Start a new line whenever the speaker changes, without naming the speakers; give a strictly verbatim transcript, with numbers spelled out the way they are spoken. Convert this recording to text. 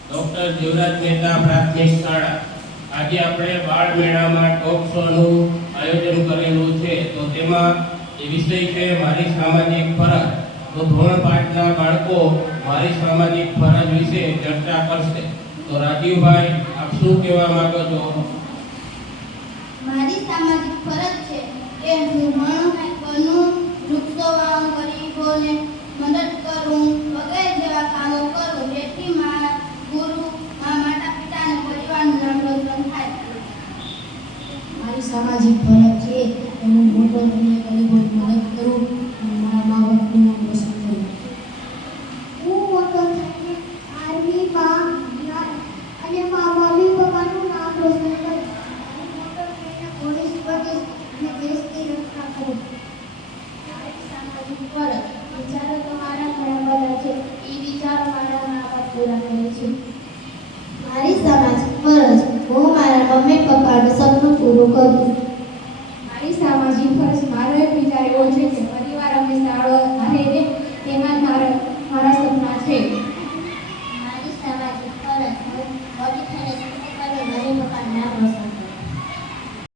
Doctor Jivraj Mehta પ્રાથમિક શાળા. આજે આપણે બાળ મેળામાં ટોક શોનું આયોજન કરેલું છે, તો તેમાં એ વિષય છે મારી સામાજિક ફરજ. તો ધોરણ પાંચના બાળકો મારી સામાજિક ફરજ વિશે ચર્ચા કરશે. તો રાજીવભાઈ, આપ શું કહેવા માંગો છો?
મારી સામાજિક ફરજ છે કે હું ભણું, બનું, વૃક્ષો વાવું, ગરીબોને મદદ કરું વગેરે જેવા કામો કરું, જેથી મારા ગુરુ, મારા માતા પિતા અને પરિવારનું નામ રોશન થાય.
મારી સામાજિક ફરજ છે કે હું મોટો થઈને ગરીબોની મદદ કરું અને મારા મા બાપનું નામ રોશન કરું.
હું મોટો થઈને આર્મીમાં અને મારા મમ્મી પપ્પાનું નામ રોશન કરીશ. હું મોટો થઈને પોલીસ બનીશ અને દેશની રક્ષા કરું. મારી સામાજિક ફરજ વિચારો તો મારા ઘણા બધા છે, એ વિચારો મારા મા બાપ પૂરા કરે છે.
મારી સામાજિક ફરજ હું મારા મમ્મી પપ્પાનું સપનું પૂરું કરું.
મારી સામાજિક ફરજ મારો એક વિચાર એવો છે કે પરિવાર હંમેશા હારે રહે, તેમાં જ મારા મારા સપના છે.
મારી સામાજિક ફરજ હું મોટી થઈને